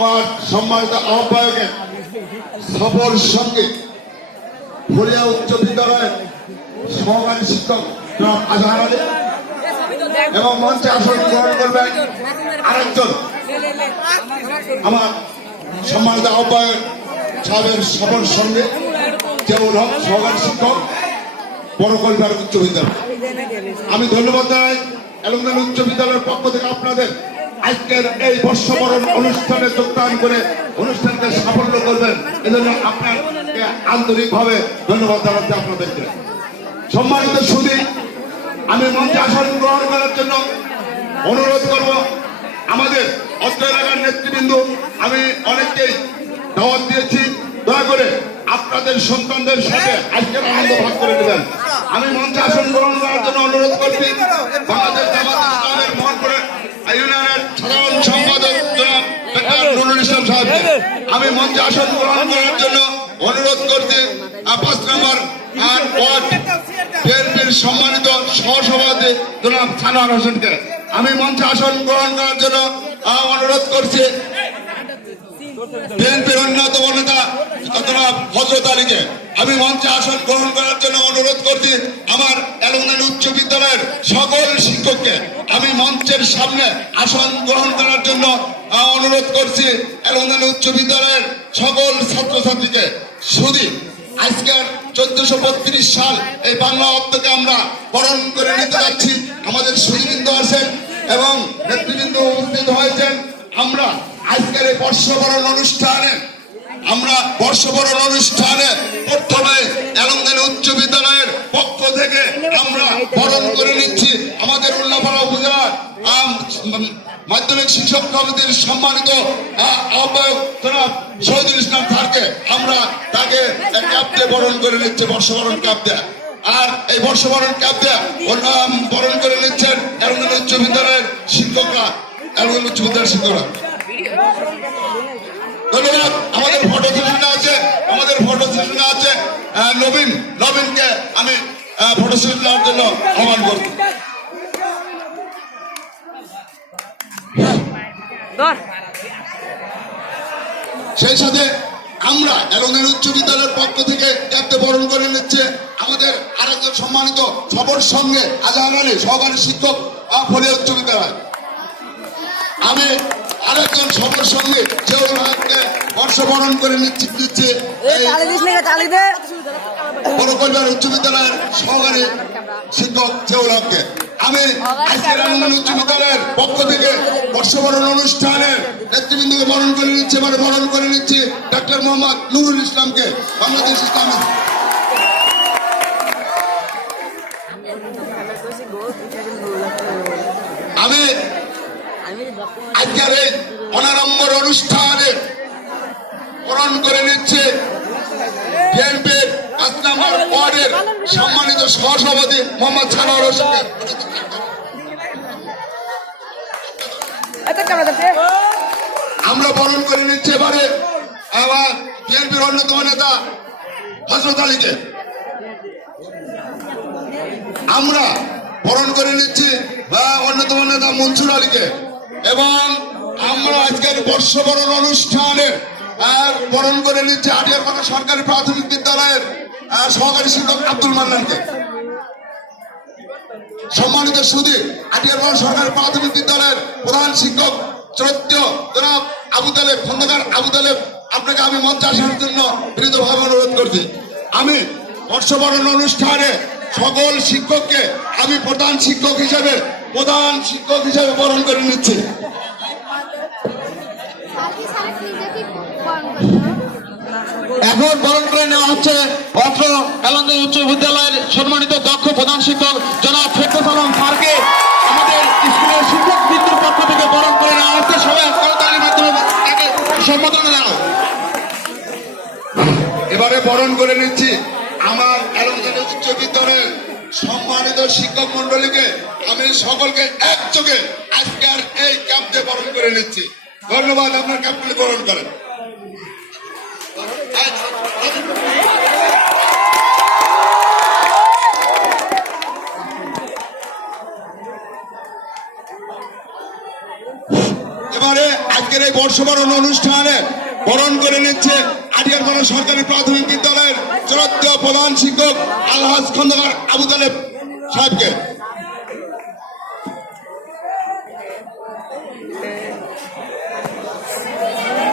আমার সম্মানিত আহ্বায়কের সফর সঙ্গে ফরিয়া উচ্চ বিদ্যালয়ের সহকারী শিক্ষক আজহার আলী এবং মঞ্চে আসন গ্রহণ করবেন আরেকজন আমার সম্মানিত আহ্বায়ক সাহেবের সফর সঙ্গে যেমন হক সহকারী শিক্ষক বড় কলকাতা উচ্চ বিদ্যালয়। আমি ধন্যবাদ জানাই এলমদান উচ্চ বিদ্যালয়ের পক্ষ থেকে আপনাদের আজকের এই বর্ষবরণ অনুষ্ঠানে যোগদান করে অনুষ্ঠানকে সাফল্য করবেন, এজন্য আপনাকে আন্তরিকভাবে ধন্যবাদ জানাচ্ছি আপনাদেরকে। সম্মানিত সুধী, আমি মঞ্চে আসন গ্রহণ করার জন্য অনুরোধ করব আমাদের অত্র এলাকার নেতৃবৃন্দ। আমি অনেককেই দাওয়াত দিয়েছি, দয়া করে আপনাদের সন্তানদের সাথে আজকের আনন্দ ভাগ করে নেবেন। আমি মঞ্চে আসন গ্রহণ করার জন্য অনুরোধ করছি বাংলাদেশ জামাত ইসলামের মোহনপুর ইউনিয়নের সাধারণ সম্পাদক জনাব নুরুল ইসলাম সাহেবকে আমি মঞ্চে আসন গ্রহণ করার জন্য অনুরোধ করছি 5 নম্বর ওয়ার্ড বিএনপির সম্মানিত সহসভাপতি জনাব সানোয়ার হোসেনকে আমি মঞ্চে আসন গ্রহণ করার জন্য অনুরোধ করছি বিএনপির অন্যতম নেতা জনাব হযরত আলীকে আমি মঞ্চে আসন গ্রহণ করার জন্য অনুরোধ করছি আমার এলমদান উচ্চ বিদ্যালয়ের সকল শিক্ষককে আমি মঞ্চের সামনে আসন গ্রহণ করার জন্য অনুরোধ করছি এলমদান উচ্চ বিদ্যালয়ের সকল ছাত্রছাত্রীকে। শুধু আজকের 1432 সাল এই বাংলা অব্দকে আমরা বরণ করে নিতে যাচ্ছি। আমাদের সুধীবৃন্দ আছেন এবং নেতৃবৃন্দ উপস্থিত হয়েছেন। আমরা আজকের এই বর্ষবরণ অনুষ্ঠানে প্রথমে এলমদান উচ্চ বিদ্যালয়ের পক্ষ থেকে আমরা বরণ করে নিচ্ছি আমাদের উল্লাপাড়া উপজেলার মাধ্যমিক শিক্ষক সমিতির সম্মানিত আহ্বায়ক জনাব শহীদুল ইসলাম স্যারকে আমরা তাকে ক্যাপ দিয়ে বরণ করে নিচ্ছি, বর্ষবরণ ক্যাপ দেয়া। আর এই বর্ষবরণ ক্যাপ দেয়া বরণ করে নিচ্ছেন এলমদান উচ্চ বিদ্যালয়ের শিক্ষকরা। এলমদান উচ্চ বিদ্যালয়ের শিক্ষকরা ধন্যবাদ। আমাদের ফটো সেশনে আছে নবীনকে আমি ফটো সেশন নেওয়ার জন্য আহ্বান করব। সেই সাথে আমরা এলমদান উচ্চ বিদ্যালয়ের পক্ষ থেকে ক্যাপতে বরণ করে নিচ্ছে আমাদের আরেকজন সম্মানিত সফর সঙ্গে আজহার আলী সহকারী শিক্ষক ফরিয়া উচ্চ বিদ্যালয়। আমি আরেকজন সফর সঙ্গে চেউল ভাইকে বর্ষবরণ করে দিচ্ছে বড় কলকাতা উচ্চ বিদ্যালয়ের সহকারী শিক্ষক চেউল হককে আমি আজকের এলমদান উচ্চ বিদ্যালয়ের পক্ষ থেকে বর্ষবরণ অনুষ্ঠানের নেতৃবৃন্দকে বরণ করে নিচ্ছি ডক্টর মোহাম্মদ নুরুল ইসলামকে বাংলাদেশ ইসলামী। আমি আজকের এই অনারম্বর অনুষ্ঠানে বরণ করে নিচ্ছে বিএনপির 5 নম্বর ওয়ার্ডের সম্মানিত সহসভাপতি মোহাম্মদ সানোয়ার হোসেনকে আমরা বরণ করে নিচ্ছি এবারে আবার বিএনপির অন্যতম নেতা হযরত আলীকে আমরা বরণ করে নিচ্ছি অন্যতম নেতা মনসুর আলীকে এবং আমরা আজকের বর্ষবরণ অনুষ্ঠানে বরণ করে নিচ্ছি আটিয়ারপাড়া সরকারি প্রাথমিক বিদ্যালয়ের সহকারী শিক্ষক আব্দুল মান্নানকে। সম্মানিত সুধী, আটিয়ারপাড়া সরকারি প্রাথমিক বিদ্যালয়ের প্রধান শিক্ষক শ্রদ্ধেয় জনাব খন্দকার আবু তালেব আপনাকে আমি মঞ্চে আসার জন্য বিনীতভাবে অনুরোধ করছি। আমি বর্ষবরণ অনুষ্ঠানে সকল শিক্ষককে আমি প্রধান শিক্ষক হিসেবে বরণ করে নিচ্ছি। এখন বরণ করে নেওয়া হচ্ছে অত্র এলমদান উচ্চ বিদ্যালয়ের সম্মানিত দক্ষ প্রধান শিক্ষক জনাব ফেরদৌস আলম স্যারকে আমাদের স্কুলের শিক্ষক বৃন্দের পক্ষ থেকে বরণ করে নেওয়া হচ্ছে। সবাই করতালির মাধ্যমে তাকে সম্বোধন জানাও। এবারে বরণ করে নিচ্ছি আমার এলমদান উচ্চ বিদ্যালয়ের সম্মানিত শিক্ষক মন্ডলীকে আমি সকলকে একযোগে আজকের এই ক্যাম্পে বরণ করে নিচ্ছি। ধন্যবাদ। আপনার ক্যাম্পগুলি বরণ করেন। এবারে আজকের এই বর্ষবরণ অনুষ্ঠানে বরণ করে নিচ্ছে আটিয়ারপাড়া সরকারি প্রাথমিক বিদ্যালয়ের চূড়ান্ত প্রধান শিক্ষক আলহাজ খন্দকার আবু তালেব সাহেবকে।